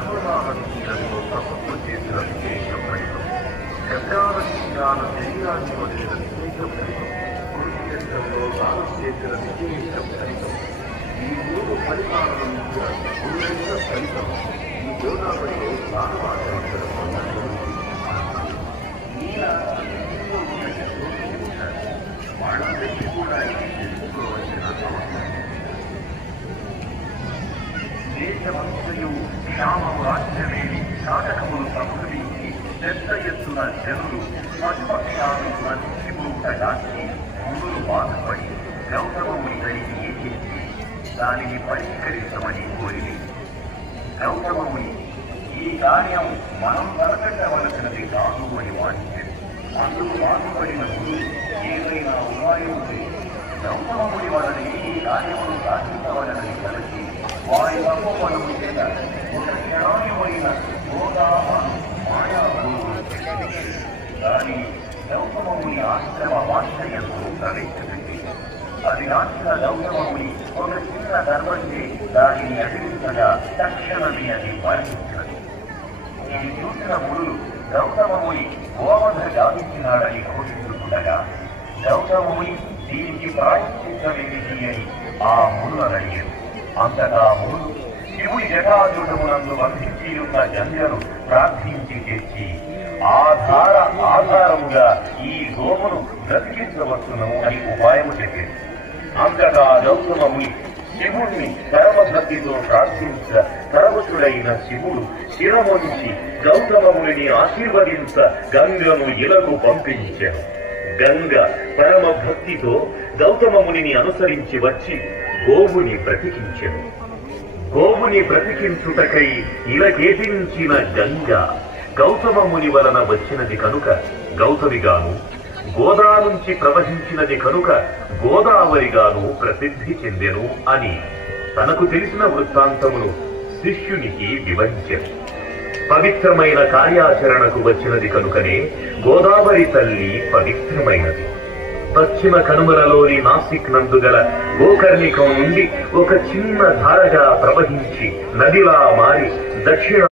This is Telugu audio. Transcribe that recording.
ధర్మవాహనీయులతో ప్రభుత్వం చేసిన విశేష ఫలితం, శబ్దావశీయాల శరీరాన్ని వదిలిన విశేష ఫలితం, కురుక్షేత్రంలో వారు చేసిన విశేష ఫలితం, ఈ మూడు ఫలితాలను ఇచ్చిన గురువైన ఫలితం ఈ గోదావరిలో స్నానమాచరించడం వాళ్ళందరికీ కూడా ఇది తెలుసుకోవలసిన అవసరం. దేశమంతయు క్షామము రాజ్యమేమి నాటకములు సంభవించి పెద్ద ఎత్తున జనులు పశుపక్షాలను నశించిపోగాచి మునులు బాధపడి గౌతమముని కలిగి ఏచేసి దానిని పరిష్కరించమని కోరిని. గౌతమముని ఈ కార్యం మనం తలపెట్టవలసినది కాదు అని వాడించారు. అందుకు బాధపడిన గురువు ఏదైనా ఉపాయం గౌతమముని వారిని ఈ కార్యమును సాధించవలనని కలిసి వారి తప్పవలము చేత ఒక క్షణానిమైన మాయా గురువు దాని గౌతమముని ఆశ్రమ వాత్సల్యంతో ప్రవేశపెట్టి అది రాసిన గౌతమముని ఒక చిన్న గర్భంచే దానిని అడిగించగా తక్షణమే అది మరణించినది. ఇది చూసిన మునులు గౌతమముని గోవధ గావించినాడని ఘోషిస్తుండగా గౌతమముని దీనికి ప్రాయశ్చిత్తమేమిటి అని ఆ మునులను అడిగారు. అంతటా మునులు శివుడి జటాజుటమునందు బంధించి ఉన్న గంగను ప్రార్థించి తెచ్చి ఆధారముగా ఈ గోమును బ్రతికించవచ్చును అని ఉపాయము చెప్పారు. అంతటా గౌతమముని శివుణ్ణి పరమభక్తితో ప్రార్థించ పరవశుడైన శివుడు శిరముంచి గౌతమముని ఆశీర్వదించ గంగను ఇలకు పంపించాను. గంగ పరమ భక్తితో గౌతమముని అనుసరించి వచ్చి గోవుని బ్రతికించెను. గోవుని బ్రతికించుటకై ఇలకేటించిన గంగ గౌతమముని వలన వచ్చినది కనుక గౌతమిగాను, గోదా నుంచి ప్రవహించినది కనుక గోదావరిగాను ప్రసిద్ధి చెందెను అని తనకు తెలిసిన వృత్తాంతమును శిష్యునికి వివరించారు. పవిత్రమైన కార్యాచరణకు వచ్చినది కనుకనే గోదావరి తల్లి పవిత్రమైనది. పశ్చిమ కనుమలలోని నాసిక్ నందుగల గోకర్ణికం నుండి ఒక చిన్న ధారగా ప్రవహించి నదిలా మారి దక్షిణ